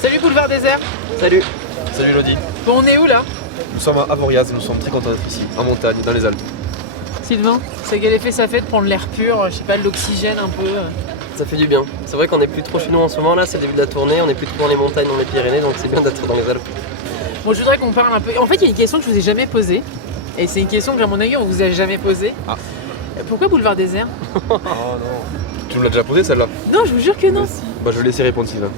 Salut Boulevard Désert. Salut. Salut Elodie. Bon, on est où là? Nous sommes à Avoriaz, nous sommes très contents d'être ici, en montagne, dans les Alpes. Sylvain, c'est quel effet ça fait de prendre l'air pur, je sais pas, de l'oxygène un peu? Ça fait du bien. C'est vrai qu'on n'est plus trop chez nous en ce moment là, c'est le début de la tournée, on n'est plus trop dans les montagnes, dans les Pyrénées, donc c'est bien d'être dans les Alpes. Bon, je voudrais qu'on parle un peu. En fait, il y a une question que je vous ai jamais posée. Et c'est une question que, à mon avis, on vous a jamais posée. Ah. Pourquoi Boulevard Désert? Oh non. Tu me l'as déjà posé celle-là? Non, je vous jure que non. Bah je vais laisser répondre Sylvain.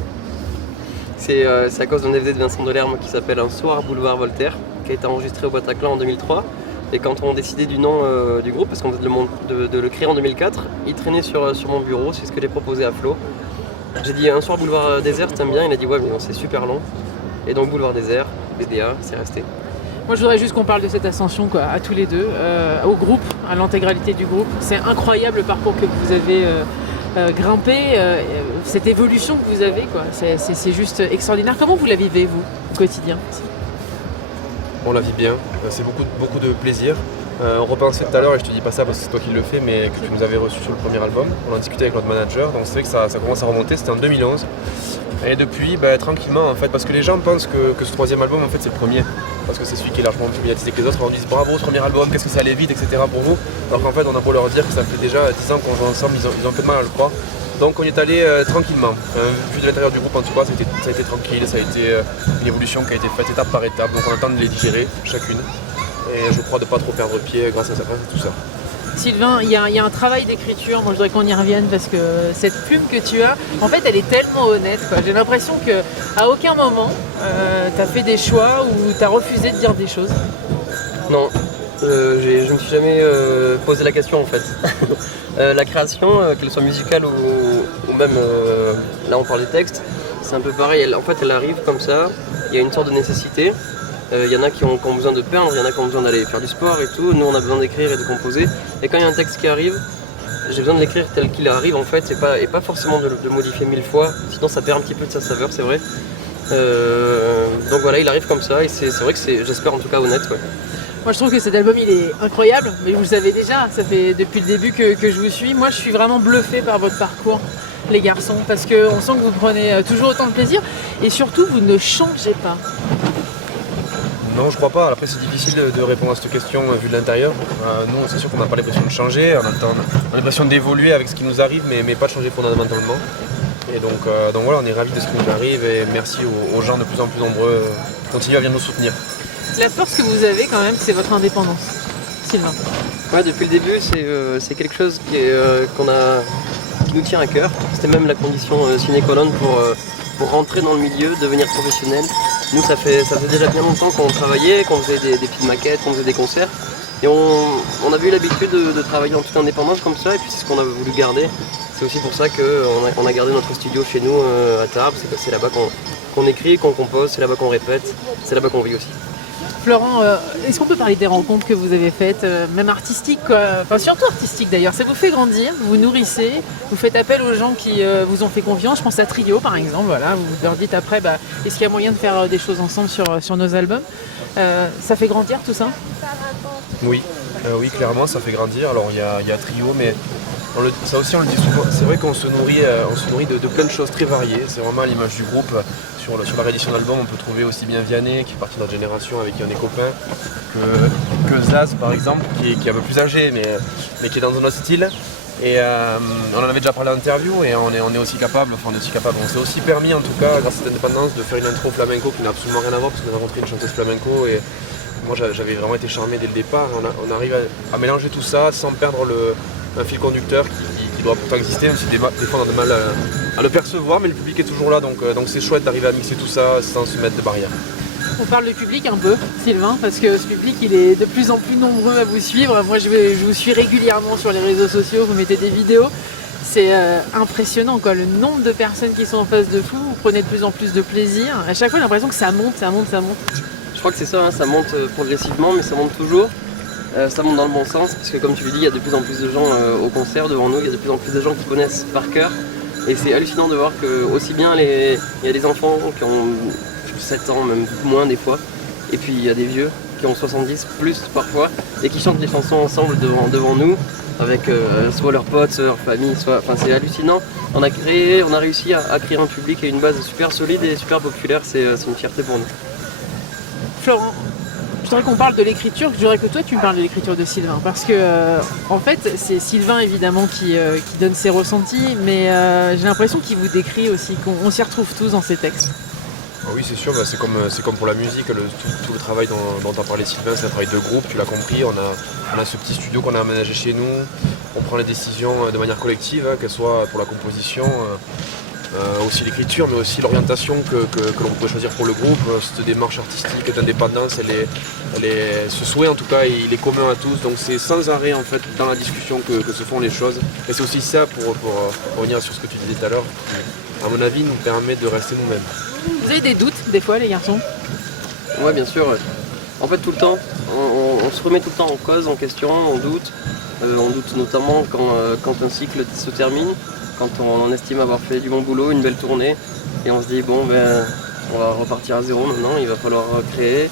C'est à cause d'un DVD de Vincent Delerme qui s'appelle Un soir boulevard Voltaire, qui a été enregistré au Bataclan en 2003. Et quand on décidait du nom du groupe, parce qu'on venait de le créer en 2004, il traînait sur mon bureau, c'est ce que j'ai proposé à Flo. J'ai dit Un soir boulevard désert, t'aimes bien? Il a dit ouais mais c'est super long. Et donc boulevard désert, BDA, c'est resté. Moi, je voudrais juste qu'on parle de cette ascension, quoi, à tous les deux, au groupe, à l'intégralité du groupe. C'est incroyable le parcours que vous avez grimpé, cette évolution que vous avez, quoi. C'est juste extraordinaire. Comment vous la vivez, vous, au quotidien? On la vit bien, c'est beaucoup de plaisir. On repensait tout à l'heure, et je te dis pas ça parce que c'est toi qui le fais, mais que tu nous avais reçu sur le premier album. On en discutait avec notre manager, donc c'est vrai que ça commence à remonter, c'était en 2011. Et depuis, tranquillement en fait, parce que les gens pensent que ce troisième album en fait c'est le premier. Parce que c'est celui qui est largement plus médiatisé que les autres, on dit bravo ce premier album, qu'est-ce que ça allait vite, etc. pour vous. Alors qu'en fait on a beau leur dire que ça fait déjà 10 ans qu'on joue ensemble, ils ont un peu de mal à le croire. Donc on y est allé tranquillement. Vu de l'intérieur du groupe en tout cas, ça a été tranquille, ça a été une évolution qui a été faite étape par étape. Donc on attend de les digérer chacune. Et je crois de ne pas trop perdre pied grâce à tout ça. Sylvain, il y a un travail d'écriture, moi je voudrais qu'on y revienne parce que cette plume que tu as, en fait elle est tellement honnête, quoi. J'ai l'impression qu'à aucun moment tu as fait des choix ou tu as refusé de dire des choses. Non, je me suis jamais posé la question en fait. La création, qu'elle soit musicale ou même là on parle des textes, c'est un peu pareil, en fait elle arrive comme ça, il y a une sorte de nécessité. Il y en a qui ont besoin de peindre, il y en a qui ont besoin d'aller faire du sport et tout. Nous on a besoin d'écrire et de composer. Et quand il y a un texte qui arrive, j'ai besoin de l'écrire tel qu'il arrive en fait, et pas forcément de modifier 1000 fois, sinon ça perd un petit peu de sa saveur, c'est vrai. Donc voilà, il arrive comme ça et c'est vrai que j'espère en tout cas honnête. Ouais. Moi je trouve que cet album il est incroyable, mais vous le savez déjà, ça fait depuis le début que je vous suis. Moi je suis vraiment bluffée par votre parcours, les garçons, parce qu'on sent que vous prenez toujours autant de plaisir et surtout vous ne changez pas. Non, je crois pas. Après, c'est difficile de répondre à cette question vu de l'intérieur. Nous, c'est sûr qu'on n'a pas l'impression de changer. On a l'impression d'évoluer avec ce qui nous arrive, mais pas de changer fondamentalement. Et donc voilà, on est ravis de ce qui nous arrive et merci aux gens de plus en plus nombreux qui continuent à venir nous soutenir. La force que vous avez quand même, c'est votre indépendance, Sylvain. Ouais, depuis le début, c'est quelque chose qui nous tient à cœur. C'était même la condition sine qua non pour rentrer dans le milieu, devenir professionnel. Nous, ça fait déjà bien longtemps qu'on travaillait, qu'on faisait des petites maquettes, qu'on faisait des concerts. Et on avait eu l'habitude de travailler en toute indépendance comme ça, et puis c'est ce qu'on a voulu garder. C'est aussi pour ça qu'on a gardé notre studio chez nous à Tarbes. C'est là-bas qu'on écrit, qu'on compose, c'est là-bas qu'on répète, c'est là-bas qu'on vit aussi. Florent, est-ce qu'on peut parler des rencontres que vous avez faites, même artistiques, quoi. Enfin surtout artistiques d'ailleurs, ça vous fait grandir, vous vous nourrissez, vous faites appel aux gens qui vous ont fait confiance, je pense à Trio par exemple, voilà, vous leur dites après, est-ce qu'il y a moyen de faire des choses ensemble sur nos albums? Ça fait grandir tout ça? Oui, clairement, ça fait grandir. Alors il y a Trio, mais ça aussi on le dit souvent, c'est vrai qu'on se nourrit de plein de choses très variées, c'est vraiment l'image du groupe. Sur la réédition d'album, on peut trouver aussi bien Vianney, qui est parti de notre génération avec qui on est copains, que Zaz par exemple, qui est un peu plus âgé, mais qui est dans un autre style. Et on en avait déjà parlé en interview et on est aussi capable, on s'est aussi permis en tout cas, grâce à cette indépendance, de faire une intro flamenco qui n'a absolument rien à voir, parce qu'on a rencontré une chanteuse flamenco et moi j'avais vraiment été charmé dès le départ. On arrive à mélanger tout ça sans perdre un fil conducteur qui doit pourtant exister, même si des fois on a du mal à le percevoir, mais le public est toujours là, donc c'est chouette d'arriver à mixer tout ça sans se mettre de barrières. On parle de public un peu, Sylvain, parce que ce public il est de plus en plus nombreux à vous suivre. Moi je vous suis régulièrement sur les réseaux sociaux, vous mettez des vidéos. C'est impressionnant quoi, le nombre de personnes qui sont en face de vous prenez de plus en plus de plaisir. À chaque fois j'ai l'impression que ça monte. Je crois que c'est ça, hein, ça monte progressivement, mais ça monte toujours. Ça monte dans le bon sens, parce que comme tu le dis, il y a de plus en plus de gens au concert devant nous, il y a de plus en plus de gens qui connaissent par cœur. Et c'est hallucinant de voir que aussi bien il y a des enfants qui ont 7 ans, même moins des fois, et puis il y a des vieux qui ont 70 plus parfois, et qui chantent les chansons ensemble devant nous. avec soit leurs potes, soit leur famille, enfin c'est hallucinant. On a réussi à créer un public et une base super solide et super populaire, c'est une fierté pour nous. Florent, je voudrais qu'on parle de l'écriture. Je voudrais que toi tu me parles de l'écriture de Sylvain, parce que en fait c'est Sylvain évidemment qui donne ses ressentis, mais j'ai l'impression qu'il vous décrit aussi, qu'on s'y retrouve tous dans ses textes. Ah oui, c'est sûr, c'est comme pour la musique, tout le travail dont tu as parlé Sylvain, c'est un travail de groupe, tu l'as compris, on a ce petit studio qu'on a aménagé chez nous, on prend les décisions de manière collective, qu'elles soient pour la composition, aussi l'écriture, mais aussi l'orientation que l'on peut choisir pour le groupe, cette démarche artistique d'indépendance, ce souhait en tout cas, il est commun à tous, donc c'est sans arrêt en fait dans la discussion que se font les choses, et c'est aussi ça, pour revenir sur ce que tu disais tout à l'heure, qui, à mon avis, nous permet de rester nous-mêmes. Vous avez des doutes des fois les garçons? Ouais, bien sûr. En fait, tout le temps, on se remet tout le temps en cause, en question, on doute. On doute notamment quand un cycle se termine, quand on estime avoir fait du bon boulot, une belle tournée, et on se dit bon ben on va repartir à zéro maintenant, il va falloir créer.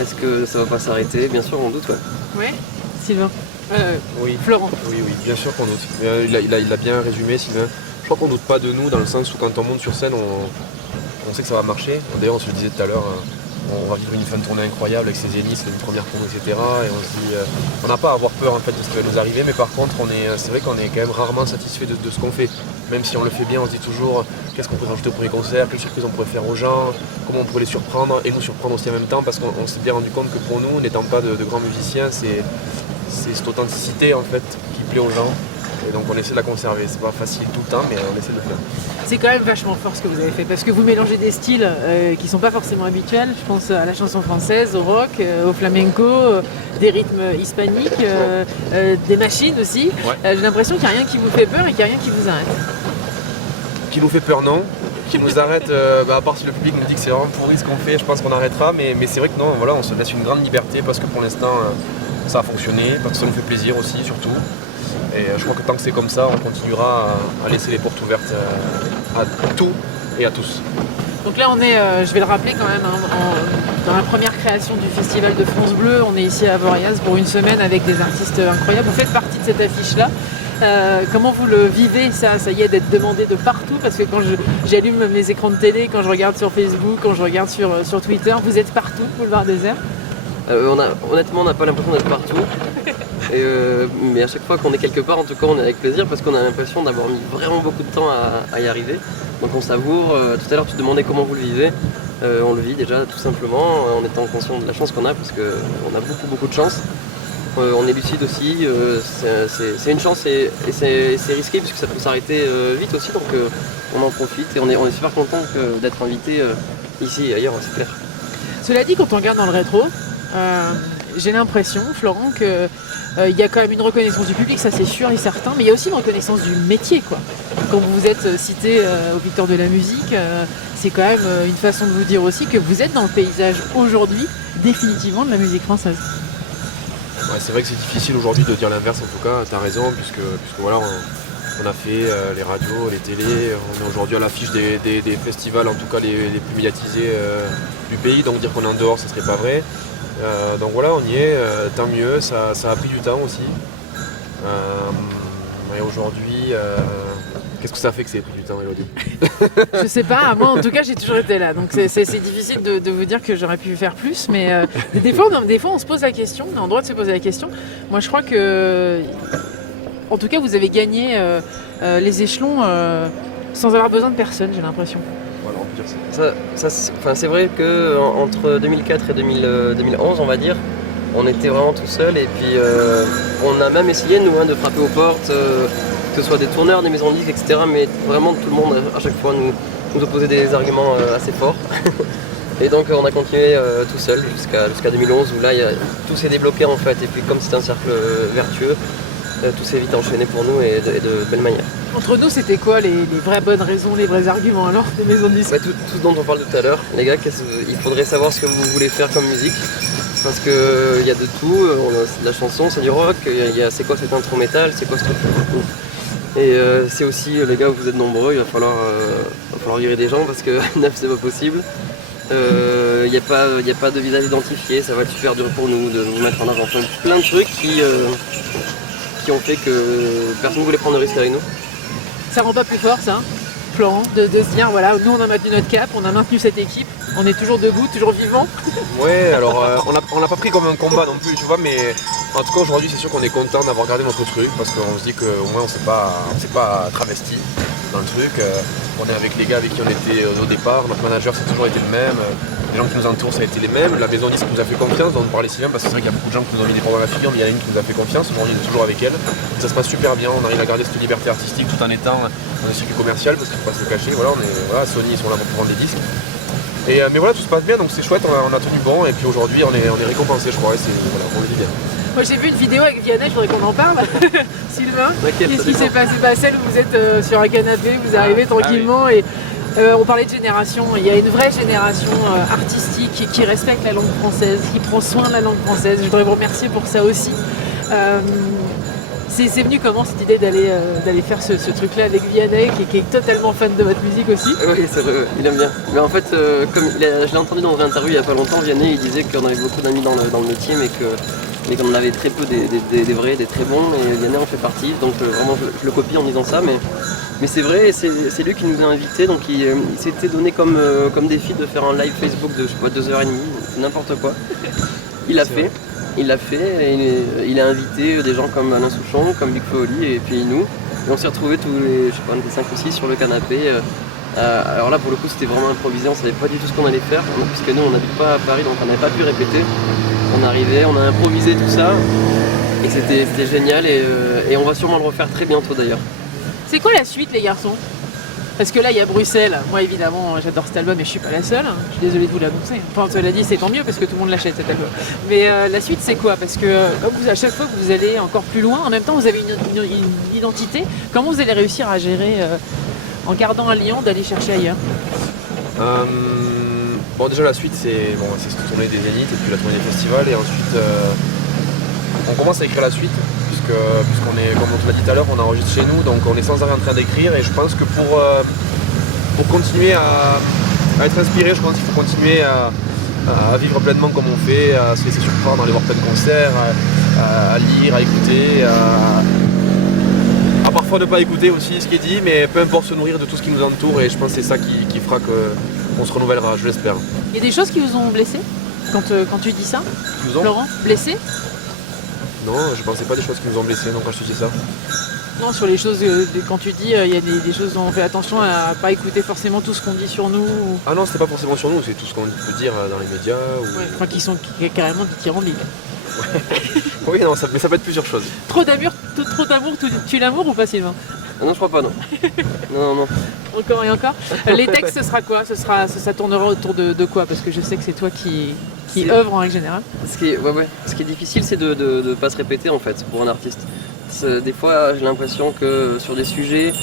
Est-ce que ça va pas s'arrêter? Bien sûr, on doute. Ouais. Sylvain. Oui. Florent. Oui, bien sûr qu'on doute. Il a bien résumé, Sylvain. Je crois qu'on doute pas de nous, dans le sens où quand on monte sur scène, on sait que ça va marcher. D'ailleurs, on se le disait tout à l'heure, on va vivre une fin de tournée incroyable avec ses zéniths, une première tournée, etc. Et on se dit, on n'a pas à avoir peur en fait de ce qui va nous arriver, mais par contre, c'est vrai qu'on est quand même rarement satisfait de ce qu'on fait. Même si on le fait bien, on se dit toujours, qu'est-ce qu'on pourrait rajouter au premier concert, quelle surprise on pourrait faire aux gens, comment on pourrait les surprendre et nous surprendre aussi en même temps, parce qu'on s'est bien rendu compte que pour nous, n'étant pas de grands musiciens, c'est cette authenticité en fait qui plaît aux gens. Et donc on essaie de la conserver. C'est pas facile tout le temps, mais on essaie de le faire. C'est quand même vachement fort ce que vous avez fait, parce que vous mélangez des styles qui sont pas forcément habituels. Je pense à la chanson française, au rock, au flamenco, des rythmes hispaniques, des machines aussi. Ouais. J'ai l'impression qu'il n'y a rien qui vous fait peur et qu'il n'y a rien qui vous arrête. Qui nous fait peur, non. Qui nous arrête, à part si le public nous dit que c'est vraiment pourri ce qu'on fait, je pense qu'on arrêtera. Mais c'est vrai que non, voilà, on se laisse une grande liberté parce que pour l'instant ça a fonctionné, parce que ça nous fait plaisir aussi surtout. Et je crois que tant que c'est comme ça, on continuera à laisser les portes ouvertes à tout et à tous. Donc là on est, je vais le rappeler quand même, dans la première création du Festival de France Bleu, on est ici à Avoriaz pour une semaine avec des artistes incroyables. Vous faites partie de cette affiche-là. Comment vous le vivez ça y est, d'être demandé de partout? Parce que quand j'allume les écrans de télé, quand je regarde sur Facebook, quand je regarde sur Twitter, vous êtes partout, Boulevard Désert? Honnêtement, on n'a pas l'impression d'être partout. Mais à chaque fois qu'on est quelque part, en tout cas, on est avec plaisir parce qu'on a l'impression d'avoir mis vraiment beaucoup de temps à y arriver. Donc on savoure. Tout à l'heure, tu te demandais comment vous le vivez. On le vit déjà tout simplement en étant conscient de la chance qu'on a, parce qu'on a beaucoup de chance. On est lucide aussi. C'est une chance et c'est risqué puisque ça peut s'arrêter vite aussi. Donc on en profite et on est super content d'être invité ici et ailleurs, c'est clair. Cela dit, quand on regarde dans le rétro, j'ai l'impression, Florent, qu'il y a quand même une reconnaissance du public, ça c'est sûr et certain, mais il y a aussi une reconnaissance du métier, quoi. Quand vous vous êtes cité aux Victoires de la musique, c'est quand même une façon de vous dire aussi que vous êtes dans le paysage aujourd'hui, définitivement, de la musique française. Ouais, c'est vrai que c'est difficile aujourd'hui de dire l'inverse, en tout cas, tu as raison, puisque voilà, on a fait les radios, les télés, on est aujourd'hui à l'affiche des festivals, en tout cas les plus médiatisés du pays, donc dire qu'on est en dehors, ce serait pas vrai. Donc voilà, on y est, tant mieux, ça a pris du temps aussi. Et aujourd'hui, qu'est-ce que ça fait que ça ait pris du temps, Élodie? Je sais pas, moi en tout cas j'ai toujours été là, donc c'est difficile de vous dire que j'aurais pu faire plus, mais des fois on se pose la question, on a le droit de se poser la question. Moi je crois que, en tout cas vous avez gagné les échelons sans avoir besoin de personne, j'ai l'impression. Voilà, on peut dire ça. C'est vrai qu'entre 2004 et 2011, on va dire, on était vraiment tout seul et puis on a même essayé nous de frapper aux portes, que ce soit des tourneurs, des maisons de disques, etc. Mais vraiment tout le monde à chaque fois nous opposait des arguments assez forts. Et donc on a continué tout seul jusqu'à 2011 où là tout s'est débloqué en fait. Et puis comme c'est un cercle vertueux, tout s'est vite enchaîné pour nous et de belle manière. Entre nous, c'était quoi les vraies bonnes raisons, les vrais arguments alors des maisons de disques? Tout ce dont on parle tout à l'heure, les gars, il faudrait savoir ce que vous voulez faire comme musique. Parce qu'il y a de tout, c'est de la chanson, c'est du rock, c'est quoi cet intro métal, c'est quoi ce truc. Et c'est aussi, les gars, vous êtes nombreux, il va falloir virer des gens parce que 9 c'est pas possible. Il n'y a pas de visage identifié, ça va être super dur pour nous de nous mettre en avant. Enfin, plein de trucs qui qui ont fait que personne ne voulait prendre le risque avec nous. Ça rend pas plus fort ça, plan, de se dire voilà, nous on a maintenu notre cap, on a maintenu cette équipe, on est toujours debout, toujours vivant. Ouais, alors on l'a pas pris comme un combat non plus, tu vois, mais en tout cas aujourd'hui c'est sûr qu'on est content d'avoir gardé notre truc parce qu'on se dit qu'au moins on s'est pas travesti dans le truc. On est avec les gars avec qui on était au départ, notre manager c'est toujours été le même, les gens qui nous entourent ça a été les mêmes, la maison 10 nous a fait confiance, dont on parlait si bien parce que c'est vrai qu'il y a beaucoup de gens qui nous ont mis des points dans la figure, mais il y en a une qui nous a fait confiance, aujourd'hui on est toujours avec elle. Ça se passe super bien, on arrive à garder cette liberté artistique tout en étant dans un circuit commercial parce qu'il faut pas se le cacher, voilà, Sony ils sont là pour vendre des disques. Mais voilà, tout se passe bien, donc c'est chouette, on a tenu bon, et puis aujourd'hui on est récompensé, je crois, et voilà, on le dit bien. Moi j'ai vu une vidéo avec Vianney, je voudrais qu'on en parle. Sylvain, qu'est-ce qui s'est passé? Celle où vous êtes sur un canapé, vous arrivez tranquillement et on parlait de génération. Il y a une vraie génération artistique qui respecte la langue française, qui prend soin de la langue française. Je voudrais vous remercier pour ça aussi. C'est venu comment cette idée d'aller faire ce truc-là avec Vianney qui est totalement fan de votre musique aussi? Oui, c'est vrai, il aime bien. Mais en fait, je l'ai entendu dans une interview il n'y a pas longtemps, Vianney il disait qu'on avait beaucoup d'amis dans le métier mais qu'on avait très peu des vrais, des très bons, et Vianney en fait partie, donc vraiment je le copie en disant ça, mais c'est vrai, et c'est lui qui nous a invités, donc il s'était donné comme défi de faire un live Facebook de je sais pas 2h30, n'importe quoi. Il l'a fait, et il a invité des gens comme Alain Souchon, comme Big Foli et puis nous, et on s'est retrouvés tous les, je sais pas, on était 5 ou 6 sur le canapé. Alors là pour le coup c'était vraiment improvisé, on savait pas du tout ce qu'on allait faire, puisque nous on n'habite pas à Paris donc on n'avait pas pu répéter. On arrivait, on a improvisé tout ça et c'était génial et on va sûrement le refaire très bientôt d'ailleurs. C'est quoi la suite les garçons? Parce que là il y a Bruxelles, moi évidemment j'adore cet album et je suis pas la seule, je suis désolée de vous l'annoncer. Enfin cela dit c'est tant mieux parce que tout le monde l'achète cet album. Mais la suite c'est quoi? Parce que à chaque fois que vous allez encore plus loin, en même temps vous avez une identité, comment vous allez réussir à gérer en gardant un lion d'aller chercher ailleurs? Bon déjà la suite c'est cette tournée des Zéniths et puis la tournée des festivals et ensuite on commence à écrire la suite puisqu'on est, comme on te l'a dit tout à l'heure, on enregistre chez nous donc on est sans arrêt en train d'écrire et je pense que pour continuer à être inspiré, je pense qu'il faut continuer à vivre pleinement comme on fait, à se laisser surprendre, à aller voir plein de concerts, à lire, à écouter, à parfois ne pas écouter aussi ce qui est dit, mais peu importe se nourrir de tout ce qui nous entoure et je pense que c'est ça qui fera qu'on se renouvellera, je l'espère. Il y a des choses qui vous ont blessé quand tu dis ça? Laurent, blessé? Non, je pensais pas des choses qui nous ont blessés non, quand je te dis ça. Non, sur les choses, quand tu dis, il y a des choses dont on fait attention à pas écouter forcément tout ce qu'on dit sur nous. Ah non, c'était pas forcément sur nous, c'est tout ce qu'on peut dire dans les médias. Ouais, enfin, qui est carrément dithyrambique. Oui, non, mais ça peut être plusieurs choses. Trop d'amour tue l'amour ou pas, Sylvain? Non, je crois pas, non. Non. Encore et encore. Les textes, ce sera quoi? Ça tournera autour de quoi? Parce que je sais que c'est toi qui œuvre en règle générale. Ce qui est difficile, c'est de ne pas se répéter en fait pour un artiste. Des fois, j'ai l'impression que sur des sujets,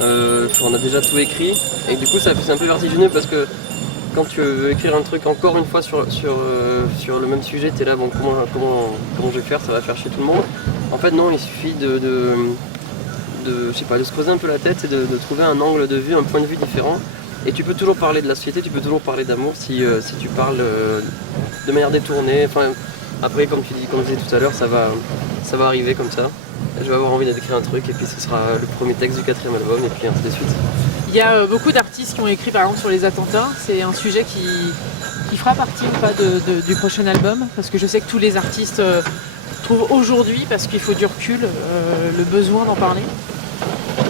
on a déjà tout écrit et du coup, c'est un peu vertigineux parce que quand tu veux écrire un truc encore une fois sur le même sujet, tu es là, bon, comment je vais faire? Ça va faire chier tout le monde. En fait, non, il suffit de se creuser un peu la tête et de trouver un angle de vue, un point de vue différent. Et tu peux toujours parler de la société, tu peux toujours parler d'amour si tu parles de manière détournée. Enfin, après, comme je disais tout à l'heure, ça va arriver comme ça. Je vais avoir envie d'écrire un truc et puis ce sera le premier texte du 4e album et puis ainsi de suite. Il y a beaucoup d'artistes qui ont écrit par exemple sur les attentats. C'est un sujet qui fera partie ou pas du prochain album? Parce que je sais que tous les artistes trouvent aujourd'hui, parce qu'il faut du recul, le besoin d'en parler.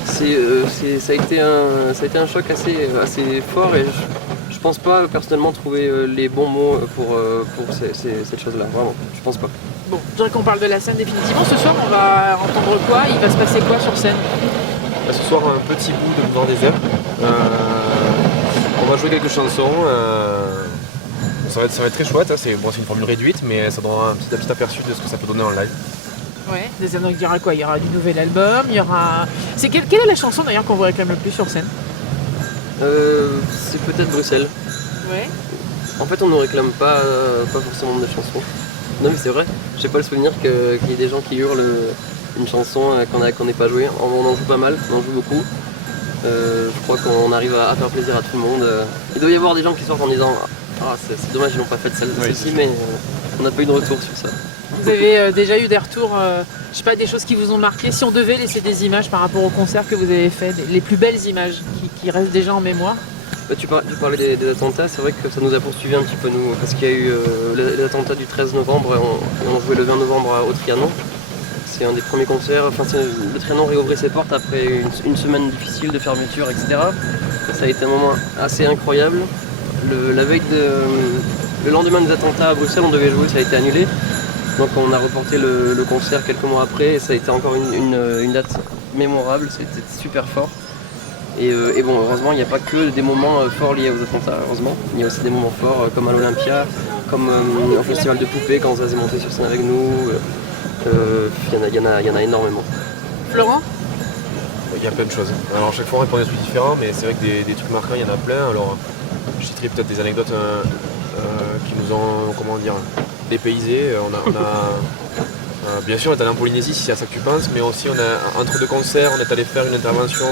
Ça a été un choc assez fort et je pense pas personnellement trouver les bons mots pour cette chose-là, vraiment, je pense pas. Bon, je dirais qu'on parle de la scène définitivement. Ce soir, on va entendre quoi? Il va se passer quoi sur scène? Ce soir, un petit bout de Boulevard des Airs. On va jouer quelques chansons. Ça va être très chouette, hein. C'est une formule réduite, mais ça donnera un petit aperçu de ce que ça peut donner en live. Ouais, il y aura quoi? Il y aura du nouvel album, il y aura... Quelle est la chanson d'ailleurs qu'on vous réclame le plus sur scène? C'est peut-être Bruxelles. Ouais. En fait, on ne nous réclame pas forcément de chansons. Non mais c'est vrai, j'ai pas le souvenir qu'il y ait des gens qui hurlent une chanson qu'on n'ait pas jouée. On en joue pas mal, on en joue beaucoup. Je crois qu'on arrive à faire plaisir à tout le monde. Il doit y avoir des gens qui sortent en disant C'est dommage, ils n'ont pas fait celle-ci, mais on n'a pas eu de retour sur ça. Vous avez déjà eu des retours, je sais pas, des choses qui vous ont marqué. Si on devait laisser des images par rapport au concert que vous avez fait, les plus belles images qui restent déjà en mémoire. Tu parlais des attentats, c'est vrai que ça nous a poursuivi un petit peu nous, parce qu'il y a eu les attentats du 13 novembre et on jouait le 20 novembre au Trianon. C'est un des premiers concerts, le Trianon réouvrait ses portes après une semaine difficile de fermeture, etc. Ça a été un moment assez incroyable. Le lendemain des attentats à Bruxelles, on devait jouer, ça a été annulé. Donc on a reporté le concert quelques mois après et ça a été encore une date mémorable, c'était super fort. Et bon, heureusement, il n'y a pas que des moments forts liés aux attentats, heureusement. Il y a aussi des moments forts comme à l'Olympia, comme au Festival de Poupées quand Zaz est monté sur scène avec nous. Il y en a énormément. Florent ? Il y a plein de choses. Alors chaque fois on répond à des trucs différents, mais c'est vrai que des trucs marquants, il y en a plein. Alors je citerai peut-être des anecdotes qui nous ont, dépaysés. Bien sûr, on est allé en Polynésie, si c'est à ça que tu penses, mais aussi entre deux concerts, on est allé faire une intervention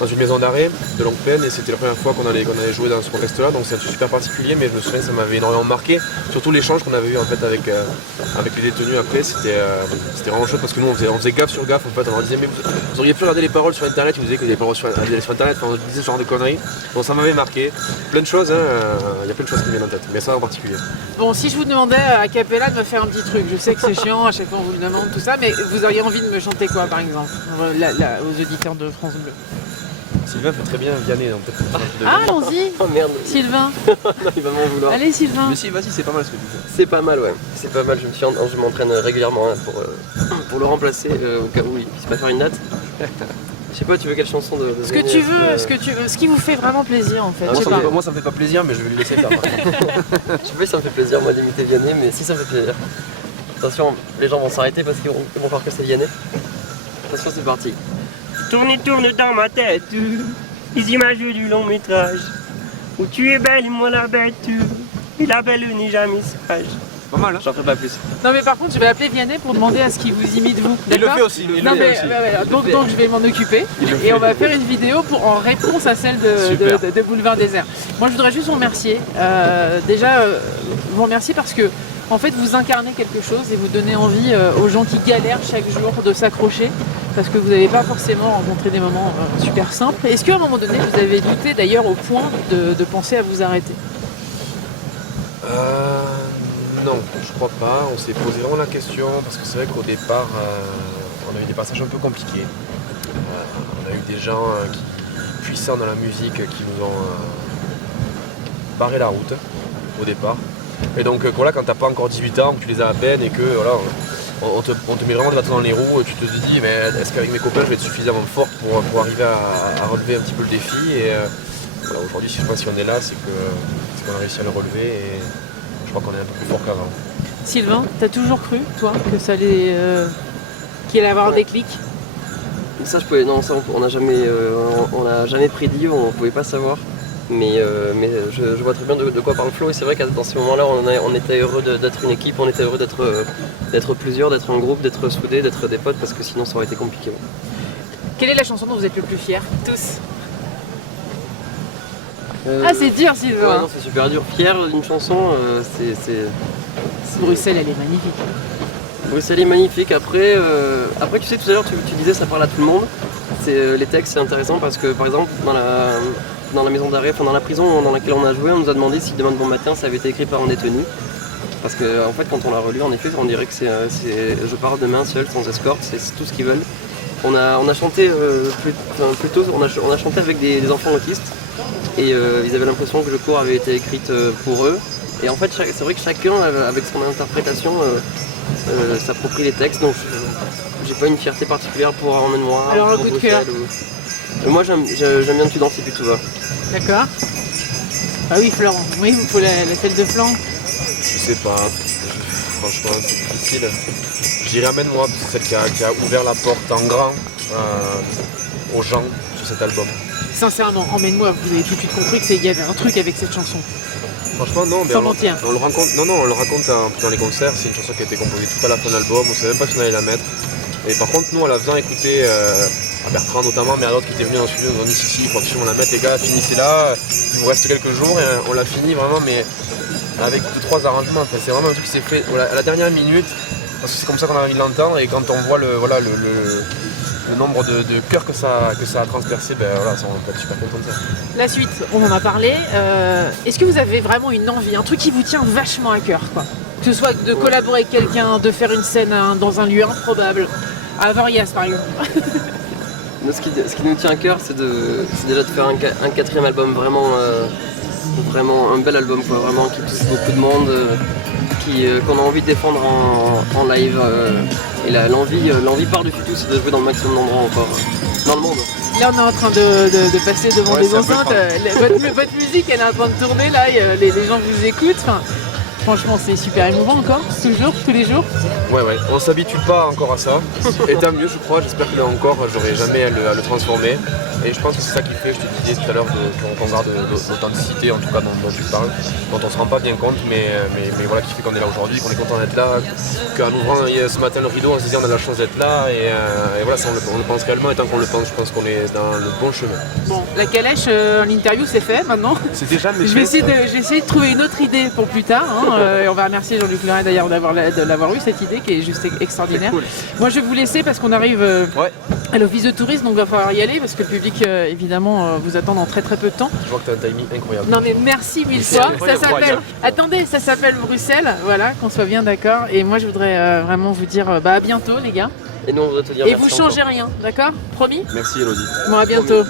dans une maison d'arrêt de longue peine et c'était la première fois qu'on allait jouer dans ce contexte-là, donc c'est un truc super particulier, mais je me souviens que ça m'avait énormément marqué, surtout l'échange qu'on avait eu en fait avec les détenus après, c'était vraiment chouette parce que nous on faisait gaffe sur gaffe, en fait, on leur disait mais vous auriez pu regarder les paroles sur internet, ils nous disaient que les paroles sur internet, on disait ce genre de conneries, donc ça m'avait marqué, plein de choses, il y a plein de choses qui me viennent en tête, mais ça en particulier. Bon, si je vous demandais à Capella de me faire un petit truc, je sais que c'est chiant, à chaque fois on vous le demande tout ça, mais vous auriez envie de me chanter quoi par exemple, aux auditeurs de France Bleu? Sylvain fait très bien Vianney, donc peut-être que Ah, allons-y. Oh merde. Sylvain. Non, il va m'en vouloir. Allez Sylvain. Mais si, vas-y, c'est pas mal ce que tu fais. C'est pas mal, ouais. C'est pas mal, je m'entraîne régulièrement pour le remplacer au cas où il puisse pas faire une date. Je sais pas, tu veux quelle chanson de Ce que tu veux, ce qui vous fait vraiment plaisir en fait. Moi ça me fait pas plaisir, mais je vais lui laisser faire. Je sais pas si ça me fait plaisir moi d'imiter Vianney, mais si ça me fait plaisir. Attention, les gens vont s'arrêter parce qu'ils vont croire que c'est Vianney. Attention, c'est parti. Tourne et tourne dans ma tête les images du long métrage où tu es belle et moi la bête et la belle n'est jamais sage. Pas mal, hein. J'en ferai pas plus. Non mais par contre je vais appeler Vianney pour demander à ce qu'il vous imite vous. Il le D'accord fait aussi. Donc je vais m'en occuper et on va faire une vidéo en réponse à celle de Boulevard Désert. Moi je voudrais juste vous remercier. Vous remercier parce que en fait vous incarnez quelque chose et vous donnez envie aux gens qui galèrent chaque jour de s'accrocher parce que vous n'avez pas forcément rencontré des moments super simples. Est-ce qu'à un moment donné vous avez douté d'ailleurs au point de penser à vous arrêter? Non, je crois pas. On s'est posé vraiment la question parce que c'est vrai qu'au départ, on a eu des passages un peu compliqués. On a eu des gens puissants dans la musique qui nous ont barré la route au départ. Et donc voilà, quand t'as pas encore 18 ans, que tu les as à peine et que voilà, on te met vraiment des bâtons dans les roues et tu te dis mais est-ce qu'avec mes copains je vais être suffisamment fort pour arriver à relever un petit peu le défi et voilà, aujourd'hui si je pense si on est là c'est qu'on a réussi à le relever et je crois qu'on est un peu plus fort qu'avant. Sylvain, t'as toujours cru, toi, que ça allait qu'il allait avoir des clics? Ça, on n'a jamais prédit, on ne pouvait pas savoir. Mais je vois très bien de quoi parle Flo et c'est vrai que dans ces moments-là, on était heureux d'être une équipe, on était heureux d'être plusieurs, d'être un groupe, d'être soudés, d'être des potes parce que sinon ça aurait été compliqué. Quelle est la chanson dont vous êtes le plus fiers, tous? C'est dur, Sylvain. Ouais, non, c'est super dur. Fier d'une chanson, c'est... Bruxelles, elle est magnifique. Bruxelles est magnifique. Après, tu sais, tout à l'heure, tu disais ça parle à tout le monde. Les textes, c'est intéressant parce que, par exemple, dans la maison d'arrêt, dans la prison dans laquelle on a joué, on nous a demandé si Demain de bon matin, ça avait été écrit par un détenu. Parce que, en fait, quand on l'a relu, en effet, on dirait que c'est je pars demain seul, sans escorte, c'est tout ce qu'ils veulent. On a chanté plutôt, on a chanté avec des enfants autistes et ils avaient l'impression que le cours avait été écrit pour eux. Et en fait, c'est vrai que chacun, avec son interprétation, s'approprie les textes. Donc, j'ai pas une fierté particulière pour Emmène-moi. Alors, un coup de cœur. Moi, j'aime bien Tu danses et puis tout va. D'accord. Ah oui, Florent. Oui, vous faut celle de flanc. Je sais pas. Franchement, c'est difficile. J'irai Emmène-moi, parce que c'est celle qui a ouvert la porte en grand aux gens sur cet album. Sincèrement, Emmène-moi, vous avez tout de suite compris qu'il y avait un truc avec cette chanson. Franchement, non, mais on le raconte dans les concerts. C'est une chanson qui a été composée tout à la fin de l'album. On ne savait même pas si on allait la mettre. Et par contre, nous, on la faisant écouter à Bertrand notamment, mais à d'autres qui étaient venus dans le studio, nous ont dit si, il faut absolument la mettre, les gars, finissez là. Il vous reste quelques jours et on l'a fini vraiment, mais avec 2-3 arrangements. Enfin, c'est vraiment un truc qui s'est fait voilà, à la dernière minute, parce que c'est comme ça qu'on a envie de l'entendre. Et quand on voit le nombre de cœurs que ça a transpercé, ben voilà, on peut être super content de ça. La suite, on en a parlé. Est-ce que vous avez vraiment une envie, un truc qui vous tient vachement à cœur, quoi? Que ce soit de collaborer avec quelqu'un, de faire une scène dans un lieu improbable, à Avoriaz par exemple. Nous, ce qui nous tient à cœur, c'est déjà de faire un 4e album vraiment un bel album, quoi, vraiment qui touche beaucoup de monde, qu'on a envie de défendre en live. Et l'envie par-dessus tout, c'est de jouer dans le maximum d'endroits encore dans le monde. Là, on est en train de passer devant des c'est un peu enceintes. Votre musique, elle est en train de tourner là. Les gens vous écoutent. Enfin, franchement, c'est super émouvant encore, toujours, tous les jours. Ouais, on s'habitue pas encore à ça. Et tant mieux, je crois. J'espère que là encore, j'aurai jamais à le transformer. Et je pense que c'est ça qui fait, je te disais tout à l'heure, qu'on garde l'authenticité, en tout cas dont tu parles, dont on se rend pas bien compte, mais voilà, qui fait qu'on est là aujourd'hui, qu'on est content d'être là, qu'en ouvrant ce matin le rideau, on se disait on a la chance d'être là, et voilà, ça, on le pense réellement, et tant qu'on le pense, je pense qu'on est dans le bon chemin. Bon, la calèche, l'interview, c'est fait maintenant. C'est déjà mais Je vais essayer de trouver une autre idée pour plus tard. Et on va remercier Jean-Luc Leray d'ailleurs de l'avoir eu, cette idée qui est juste extraordinaire. Cool. Moi, je vais vous laisser parce qu'on arrive à l'office de tourisme, donc il va falloir y aller parce que le public, évidemment, vous attend dans très très peu de temps. Je vois que tu as un timing incroyable. Non mais merci mille fois. Ça s'appelle. Attendez, ça s'appelle Bruxelles. Voilà, qu'on soit bien d'accord. Et moi, je voudrais vraiment vous dire, à bientôt, les gars. Et nous, on voudrait te dire Et merci vous changez encore. rien, d'accord? Promis? Merci Elodie. Bon, à bientôt.